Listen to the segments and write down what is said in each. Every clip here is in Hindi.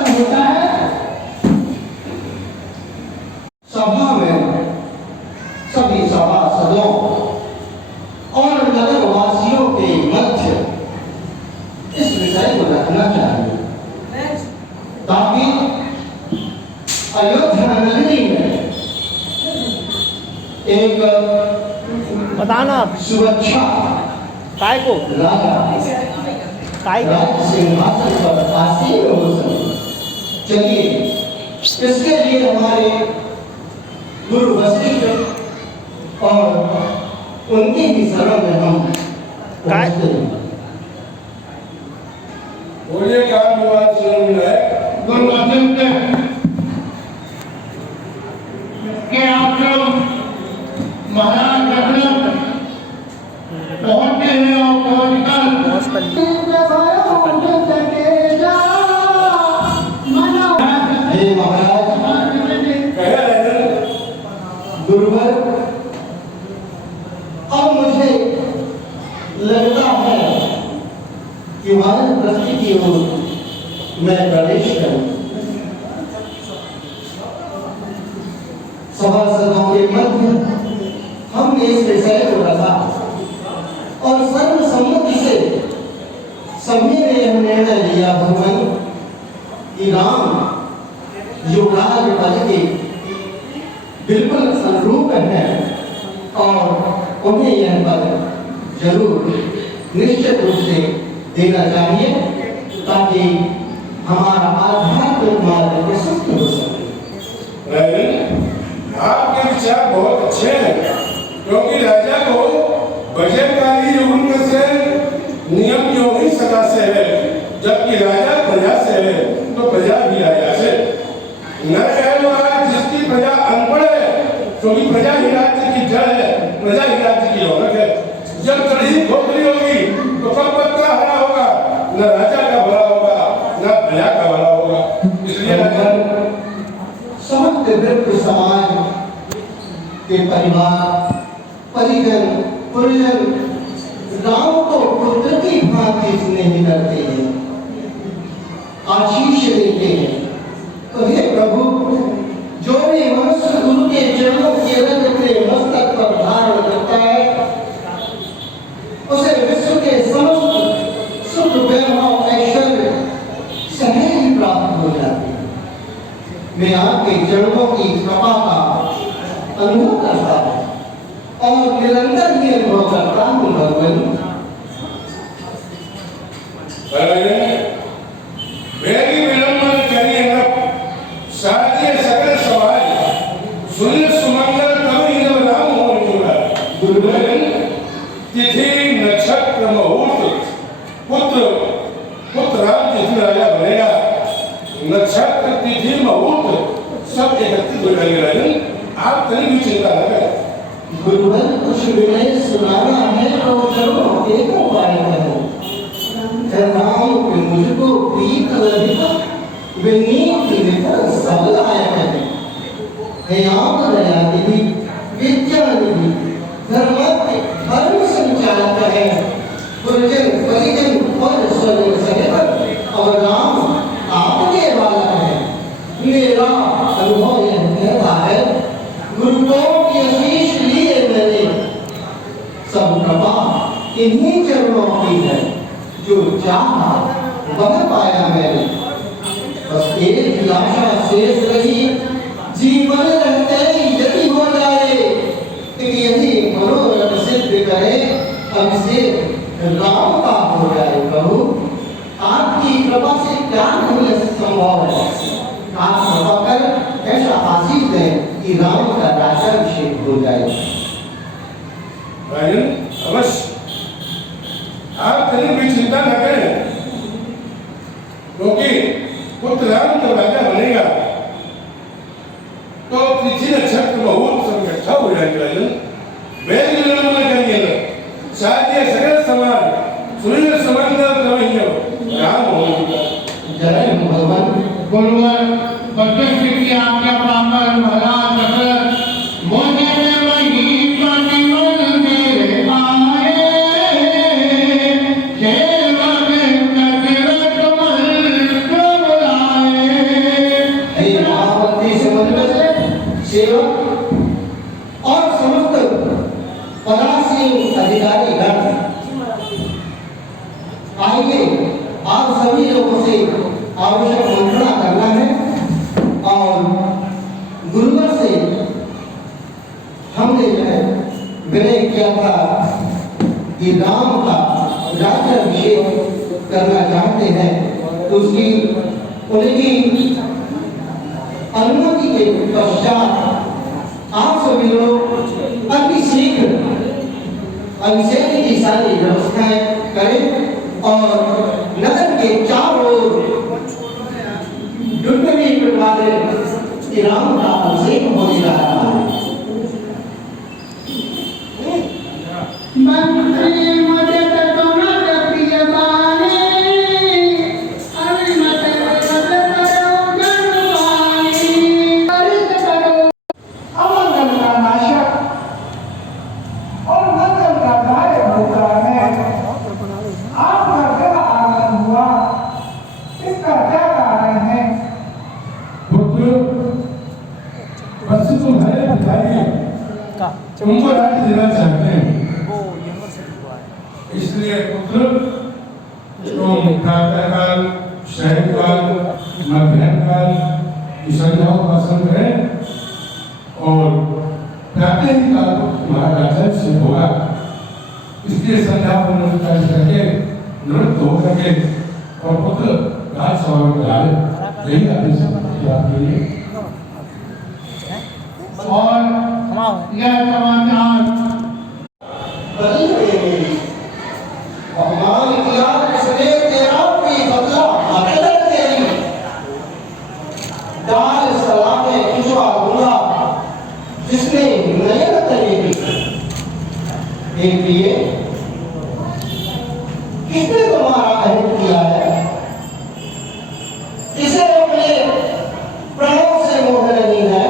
संपन्न होता है सभा में सभी सभासदों और नगरवासियों के मध्य इस विषय को रखना चाहिए ताकि अयोध्या नगरी में एक बताना सुरक्षा काय को राजा काय राज सिंहासन पर आसीन हो सके। चलिए इसके लिए हमारे गुरु वशिष्ठ और उनकी भी शरण में हम पहुंचते हैं। बोलिए काम विवाद शुरू है। गुरु वशिष्ठ के आश्रम महाराज रघुनाथ पहुंचे हैं और पहुंचकर हे महाराज गुरुवर अब मुझे लगता है कि वानप्रस्थि की ओर मैं प्रवेश करूं। सभासदों के मध्य हमने इस विषय को रखा और सर्वसम्मति से सभी ने यह निर्णय लिया भगवान कि राम युवराज पद के बिल्कुल अनुरूप है और उन्हें यह पद जरूर निश्चित रूप से देना चाहिए ताकि हमारा आध्यात्मिक मार्ग प्रशस्त हो सके। आपके विचार बहुत अच्छे हैं क्योंकि राजा को बजटकारी उनमें से नियम जो ही सदा से है, जबकि राजा प्रजा से है तो प्रजा भी राजा से न है। जिसकी प्रजा अनपढ़ है क्योंकि प्रजा ही राज्य की जड़ है, प्रजा ही राज्य की रौनक है। जब कड़ी खोखली होगी तो कब पत्ता हरा होगा, न राजा का भला होगा न प्रजा का भला होगा। इसलिए समस्त वृत्त समाज के परिवार परिजन पुरजन राम को पुत्र की भांति स्नेह करते हैं, आशीष देते हैं। तो हे प्रभु, जो भी मनुष्य गुरु के चरणों के रंग अपने मस्तक पर धारण करता है उसे विश्व के समस्त सुख वैभव ऐश्वर्य सहज ही प्राप्त हो जाते हैं। मैं आपके चरणों की कृपा का अनुभव करता हूँ और निरंतर ही अनुभव करता हूँ भगवान। मेरी विलंबन करिए न साजिए सकल समाज सुनिए सुमंगल कवि जब राम हो जुड़ा। गुरुदेव तिथि नक्षत्र मुहूर्त पुत्र राम जिस राजा बनेगा, नक्षत्र तिथि मुहूर्त सब एकत्रित हो जाएंगे। आप कहीं भी चिंता न करें। गुरुवर कुछ विनय सुनाना है तो चलो एक उपाय है। राम के मुझको प्रीत अधिक विनीत निकर सबल आया है। हे आप दया निधि विद्या निधि धर्म संचालक है। गुरुजन परिजन और स्वजन सहित और राम आपके वाला है। मेरा अनुभव यह कहता है गुरुओं की आशीष लिए मैंने सब कृपा इन्हीं चरणों की है। जो चाहा वह पाया मैंने, बस एक आशा शेष रही जीवन रहते यदि हो जाए कि यदि मनोरथ सिद्ध करे अभिषेक राम का हो जाए। प्रभु आपकी कृपा से क्या नहीं संभव है। आप कृपा कर ऐसा आशीष दें कि राम का राज्याभिषेक हो जाए। अवश्य आप कहीं भी चिंता न करें क्योंकि पुत्र राम जब राजा बनेगा तो तिथि नक्षत्र मुहूर्त सब इकट्ठा हो जाएंगे। वेद विलंब न करिए साध्य सकल समाज सुनिए सुमंगल कवि राम हो जुड़ा। जय भगवान। गुरुवर वशिष्ठ की आज्ञा पाकर महाराज दशरथ मोने में वही प्रतिमल मेरे आए। सेवक दशरथ मन को बुलाए। आवश्यक मंत्रणा करना है और गुरुवर से हमने जो है विनय किया था कि राम का राज्याभिषेक करना चाहते हैं तो उसकी उनकी अनुमति के पश्चात आप सभी लोग अति शीघ्र अभिषेक की सारी व्यवस्थाएं करें और नगर के चारों डुबकी प्रभावे कि राम का अभिषेक होने जा रहा है। मंत्री मदद कमत प्रियवाने अभिमत मदद करो गणवानी परित करो अमंगल का नाशक और मंगल का दायक होता है। आपका क्या आगमन हुआ, इसका क्या कारण है? पुत्र बस तुम्हारे भिखारी का तुमको राज्य देना चाहते हैं, वो यूनिवर्सिटी हुआ है। इसलिए पुत्र तुम प्रातःकाल, सायंकाल, मध्याह्नकाल की संध्याओं का संग करें और प्रातः ही काल को तुम्हारा राज्य से होगा। इसलिए संध्या को नमस्कार करके निवृत्त हो करके और पुत्र राजसभा में डाले यही आदेश आपके लिए। और यह समाचार बदल गए मेरी अपमान किया इसने तेरा भी बदला अकदर तेरी डाल सलामे कुशवा दूंगा जिसने नयन करेगी। देखिए किसने तुम्हारा अहित किया है, किसे अपने प्रणव से मोह नहीं है।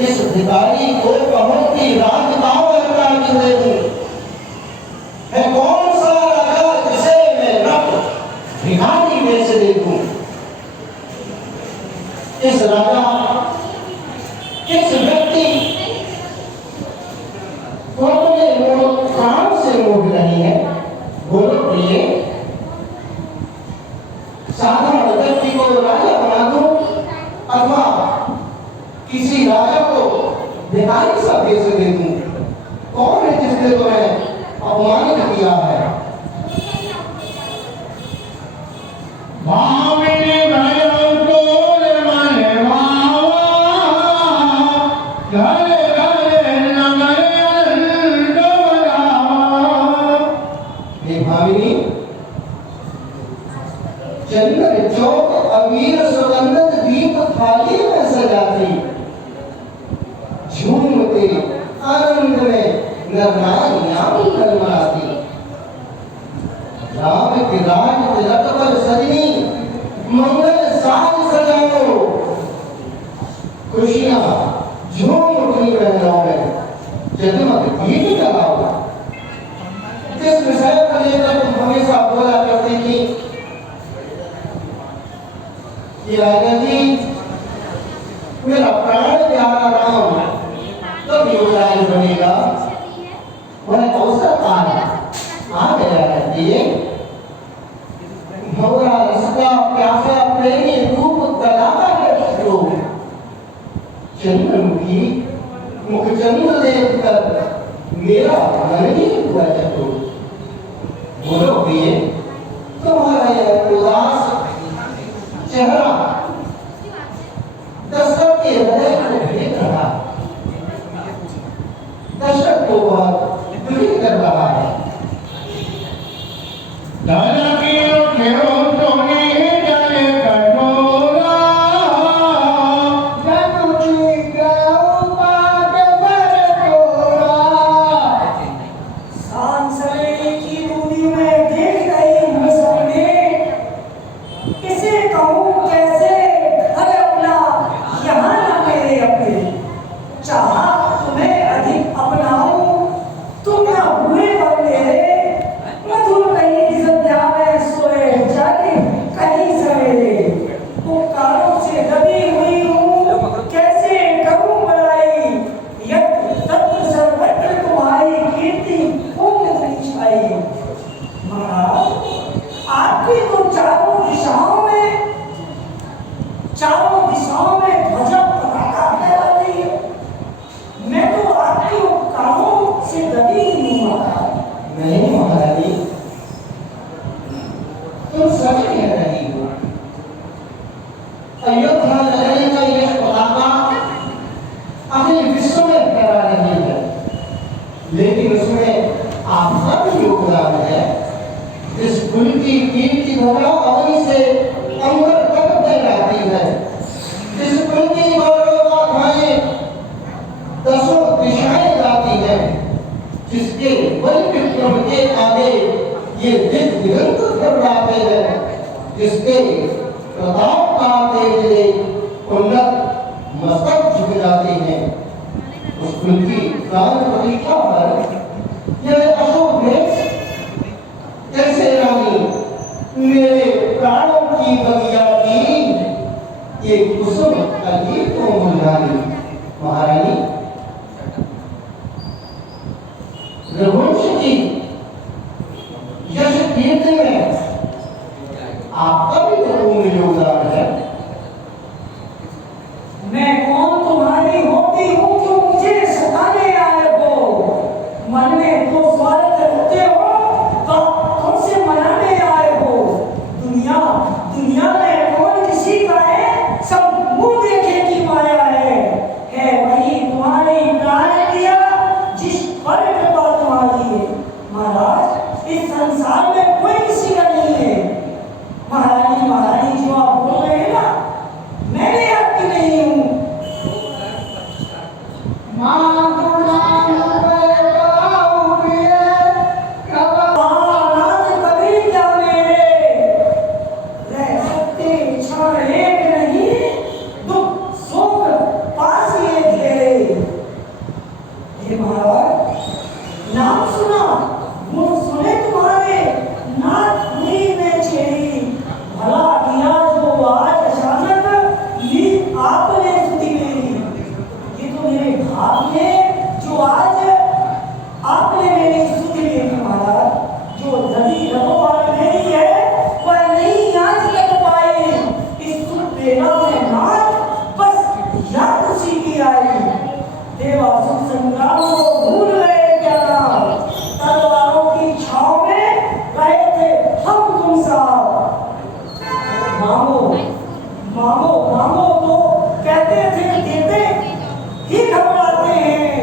इस भिखारी को कहो कि राज का वरदान दे दूं। है कौन सा राजा जिसे मैं रब भिखारी में से दे दूं। इस राजा किस व्यक्ति को अपने काम से मोह नहीं है। बोलो प्रिय, साधारण व्यक्ति को राजा बना दूं अथवा किसी राजा को भिखारी सा भेज दे दूं। कौन है जिसने तुम्हें अपमानित किया है। भाविनी भयो तोल मने वावा घरे घरे नगर डोरावा। हे भाविनी, चंद्र चौक अबीर सुगंधित दीप थाली में सजाती झूमते आनंद में नरनारियां कलमलाती। राम के राज तिलक पर सजनी मंगल साज सजाओ। खुशियां झूम उठी महलों में जगमग दीप जलाओ। जिस विषय को लेकर तुम हमेशा बोला करती थी कि राजा जी मेरा प्राण प्यारा राम कब युवराज बनेगा, वह अवसर आ गया है। ये भौरा रसका प्यासा प्रेमी रूप गलाता है जो चंद्रमुखी मुख चंद्र देख कर मेरा मन ही हुआ चक्रो। बोलो प्रिय, तुम्हारा यह उदास चेहरा दशरथ के हृदय को भेद रहा, दशरथ को बहुत दुखी कर रहा है। दादा की खेरो तोने जाने कटोरा जनु की गाँव पाट भर टोरा। सांसरे की दूरी में देख रही हूँ सपने, किसे कहूँ कैसे अरे अपना यहाँ न मेरे अपने। चाहा तुम्हें अधिक अपनाऊं तुम न हुए पर मेरे। मधुर कहीं संध्या में सोए जागे कहीं सवेरे। पुकारों से दबी हुई हूँ कैसे करूँ बड़ाई। यज्ञ तत्व सर्वत्र तुम्हारी कीर्ति पूर्ण छाई। महाराज आपकी तो चारों तुम सच कह रही हो। अयोध्या नगरी का यह पताका अगले विश्व में फहरा रही है, लेकिन उसमें आपका भी योगदान है। इस कुल की कीर्ति धरा अवनी से अंबर तक फैलाती है। इस कुल की गौरव गाथाएं दसों दिशाएं गाती हैं, जिसके बल विक्रम के आगे ये दिग दिगंत थर्राते हैं, जिसके प्रताप का तेज ले उन्नत मस्तक झुक जाते हैं। उस कुल की प्राण प्रतिष्ठा पर यह अशोक भेष कैसे रानी मेरे प्राणों की बगिया की ये कुसुम कली को मुरझानी। महारानी, रघुवंश की यश कीर्ति में आपका भी तो पूर्ण योगदान है। मैं कौन तुम्हारी होती हूँ जो मुझे सताने आए हो? मन में तो स्वार्थ रखते हो तो तुमसे मनाने आए हो। दुनिया में कौन किसी का है? सब मुंह देखे की माया है वही तुम्हारी प्राण दिया जिस पर कृपा तुम्हारी है। महाराज, इस संसार में कोई किसी का नहीं है। महारानी जो आप बोल रहे हैं ना, मैं भी आपकी नहीं हूँ। कभी क्या मेरे रह सकते क्षण एक नहीं, दुख सुख पास ये घेरे। हे महाराज, नाम सुना गुण सुने तुम्हारे, नाथ हुई में छेड़ी। भला किया जो आज अचानक ली आपने स्तुति मेरी। ये तो मेरे भाग में जो आज आपने मेरी स्तुति मेरी। महाराज, जो नदी रखवाल नहीं है वह नहीं आज तक पाई। इस सुख बेला में नाथ बस याद उसी की आई। देवासुर संग्राम को भूल गए क्या? तलवारों की छाव में रहे थे हम तुम साथ। मांगो तो कहते थे देते ही घबराते हैं।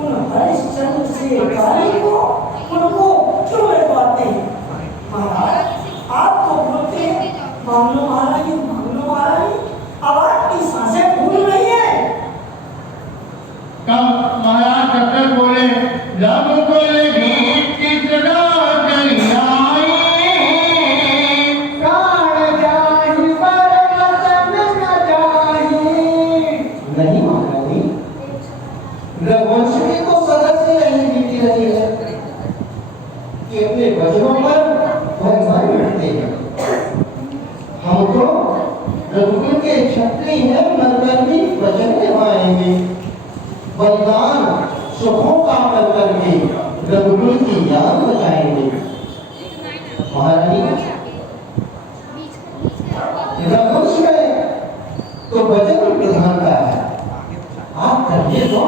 उन हरिश्चंद्र से गाली को उनको क्यों ले पाते? महाराज, आप तो बोलते हैं मांग लो महारानी, अब आपकी सांसें फूल रही है। कब महाराज जब तक बोले रब को गीत की तरह करी आई, प्राण जाहि पर वचन न जाहि। नहीं महारानी, रघुवंश की तो सदा से यही बीती रही है कि अपने वचनों पर वह नहीं मिटते हैं। हम तो रघुकुल के क्षत्रिय हैं, मरकर भी वचन निभाएंगे। बलिदान सुखों का करकर भी रघुकुल की याद बचाएंगे। महारानी, रघुवंश में तो वचन प्रधानता है। आप कहिए तो,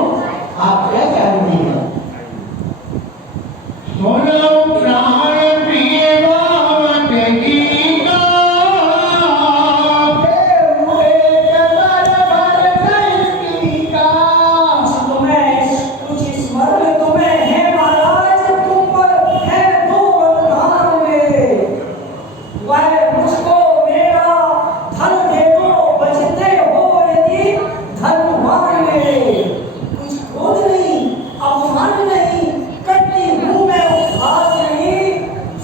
आप क्या चाहती हैं? सोनो प्राण प्रिय बावत गीता, हुए कमर भर गई का। कुछ स्मरण तुम्हें है महाराज, तुम पर है दो वरदान में। वह मुझको मेरा धन दे दो, बचते हो यदि धनवान में। कुछ क्रोध नहीं, अपमान नहीं, करती हूँ मैं उपहास नहीं।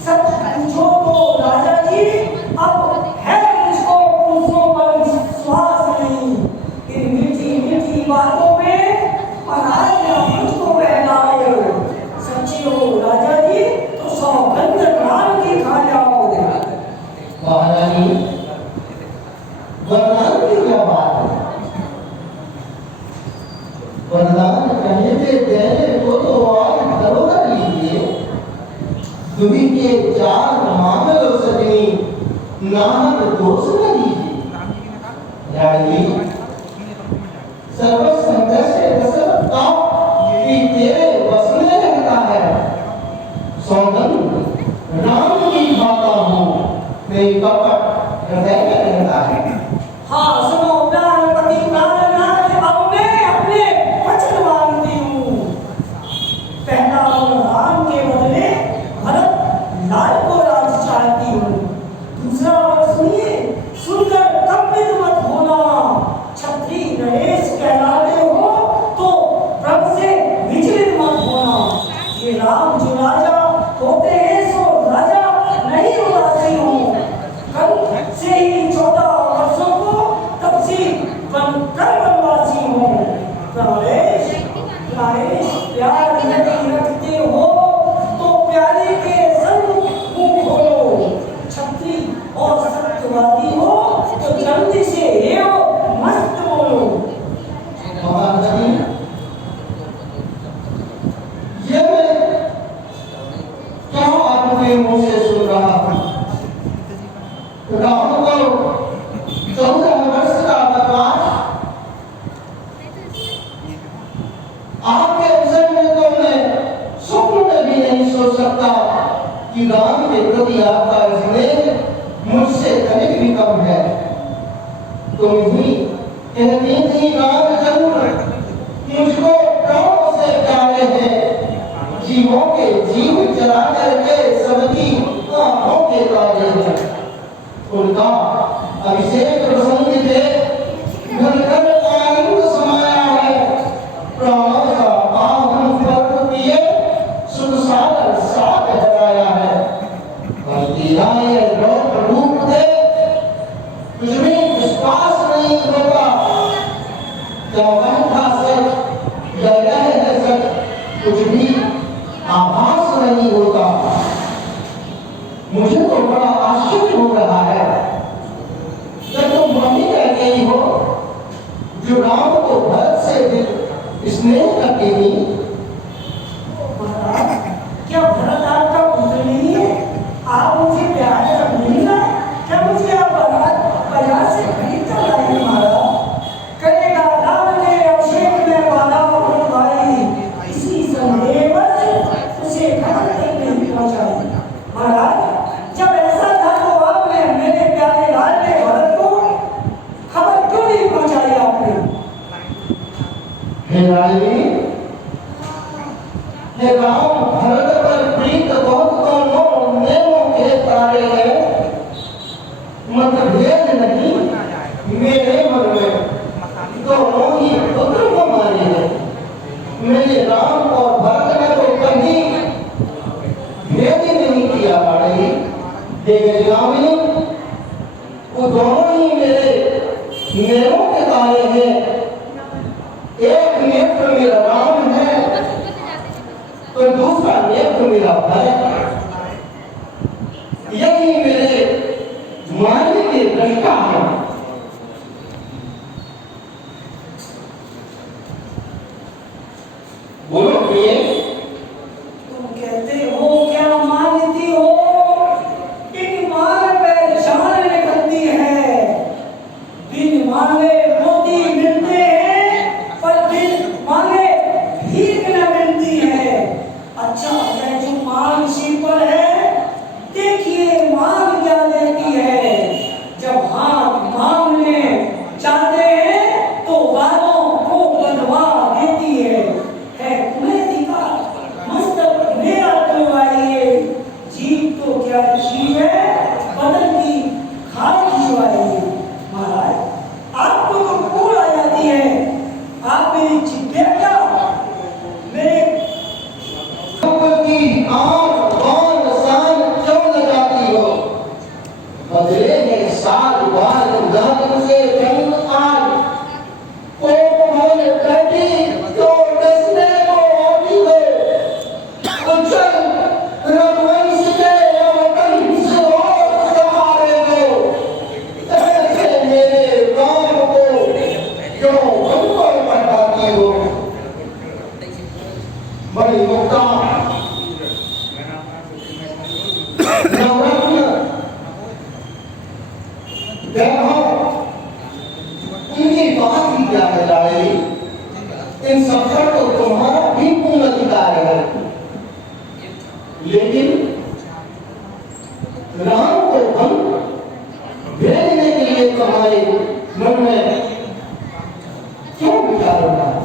सच पूछो तो राजा जी, अब है मुझको पुरुषों पर विश्वास नहीं। इन मीठी मीठी बातों में महाराज मुझको बहलाओ। सच्ची हो राजा जी तो सौगंध राम की खा जाओ। महारानी, वरदान की क्या बात है? वरदान कहने से देने को तो आज धरोहर लीजिए। दुही के चार मामलो सजनी, नाहक दोष न लीजिए। राजी सर्वसंग से दशरथ कि तेरे बस में रहता है। सौगंध राम की भाता हो, मेरी कपट हृदय में रहता है। हाँ सुनो प्राणपति प्राणनाथ, अब मैं अपने वचन मानती हूँ। पहला राम के बदले भरत लाल को राज चाहती हूँ। दूसरा और सुनिए, सुनकर कंपित मत होना। छत्री नरेश कहलाते हो तो प्रभु से विचलित मत होना। ये राम जो राजा होते हैं सो राजा नहीं उदासी हूँ। कल से ही 14 वर्षों को तब से बनकर बनवासी हूँ। नरेश प्यार नहीं रखते हो तो प्यारे के संग मुंह खोलो। छत्री और सत्यवादी हो तो जल्दी से एओ मस्त बोलो। महाराज, ये मैं क्या आपके मुंह से सुन रहा हूँ? राम को 14 वर्ष का वनवास, आपके विषय में तो मैं स्वप्न में भी नहीं सोच सकता कि राम के प्रति आपका स्नेह मुझसे तनिक भी कम है। तुम ही कहती थी राम जरूर मुझको प्राणों से प्यारे हैं, जीवों के जीव जला करके सबकी आंखों के तारे हैं। उनका अभिषेक प्रसंग थे, घर घर आनंद समाया है। प्राणों का पावन पर्व किए सुख सागर साथ हराया है। तेरा ये रूप दे तुझमें विश्वास नहीं होगा। क्या वह था सच या यह है सच, कुछ भी आभास नहीं होता। मुझे तो बड़ा आश्चर्य हो रहा है जब तुम वही कह गई हो जो राम को भरत से स्नेह करती थी। क्या भरत आपका पुत्र नहीं है? आप मुझे प्यार कर नहीं ना? क्या मुझे आप बाजार से खरीद कर लाए महाराज? करेगा राम ने अभिषेक में बाधा भाई, इसी संदेह बस उसे खबर तक नहीं पहुंचाई। महाराज जब ऐसा था तो आपने मेरे प्यारे लाल ने भरत को खबर क्यों नहीं पहुंचाई आपने? हे रानी, हे राम भरत पर प्रीत बहुत दोनों नेमों के तारे हैं। मतभेद नहीं मेरे मन में, दोनों ही पुत्र को मारे हैं। मेरे राम और भरत ने तो कभी भेद ही नहीं किया। बड़े हे गजगामिनी, वो दोनों ही मेरे नेमों के तारे हैं। एक नेत्र मेरा राम है तो दूसरा नेत्र मेरा भरत है। यही मेरे मानव के दृष्टा है। बोलो प्रिय, तुम कहते हो क्या मानती हो? एक मांग पे जान निकलती है। बिन मांगे मोती मिलते हैं पर बिन मांगे भीख न मिलती है। अच्छा है जो मांग सी पर है, देखिए मांग क्या देती है। जब हाथ मांगने जाते हैं तो बालों को बंधवा देती है कुमैती का मस्तक मेरा तुलवाइए। जीव तो क्या जीव है, बदन की खाल खिंचवाइए। महाराज आपको तो भूल आ जाती है, आप मेरी चिट्ठियां क्या मेरे की आंख बाण शान क्यों लगाती हो? बदले में साल बाल लगन से जंग आज, कोप मोल बैठी तो डसने को आती हो। उछल रघुवंश के अवतंस और सहारे हो। ऐसे मेरे राम को क्यों कंकर बढ़ाती हो? बड़ी मुक्ता नवरत्न तुम्हारे मन में क्यों विचार होता है?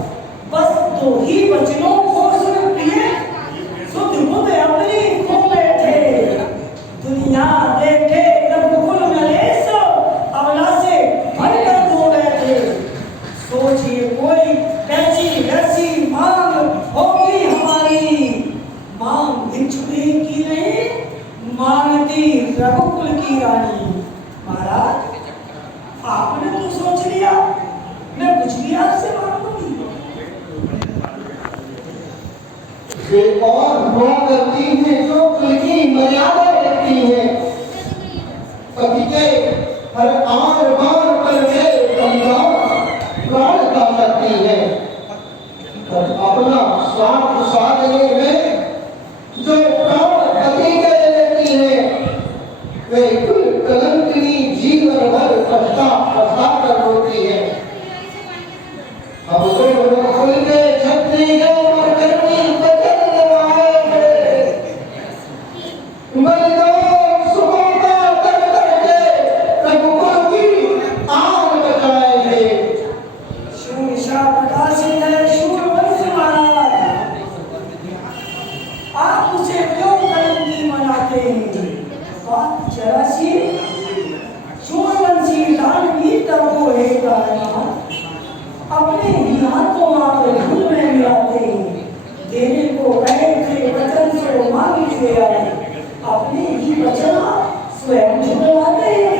बस दो ही वचनों को सुन प्रिय सुध बुध अपनी खो बैठे दुनिया देखे रघुकुल नरेश अवला से भरकर दो बैठे सोचिए कोई कैसी वैसी मांग होगी हमारी मांग भिक्षुकी की नहीं मांगती रघुकुल की रानी। महाराज आपने तो सोच लिया मैं कुछ भी आपसे मांगूंगी। वे और वो करती हैं जो कुल की मर्यादा रखती हैं। पति के हर आन बान पर वे प्राण कामती हैं और अपना स्वार्थ साधने में जो प्राण पति के लेती हैं वे कुल कलंकिनी जीवन भर पश्चात कर रोती है। अब तो कुल के छत्री और कर्मी बचन गवाए बलिदान सुगमता कर करके रघुकुल की आन बचाए। शूरशा प्रकाशित है शूरवंश महाराज आप उसे क्यों कलंकी मनाते हैं? बात जरा सी शूरवंशी दानवीर को है अपने ही हाथों मात्र धूल में मिलाते हैं देने को कहे थे वचन से मांग लिए आए अपने ही वचन स्वयं झुठलाते हैं।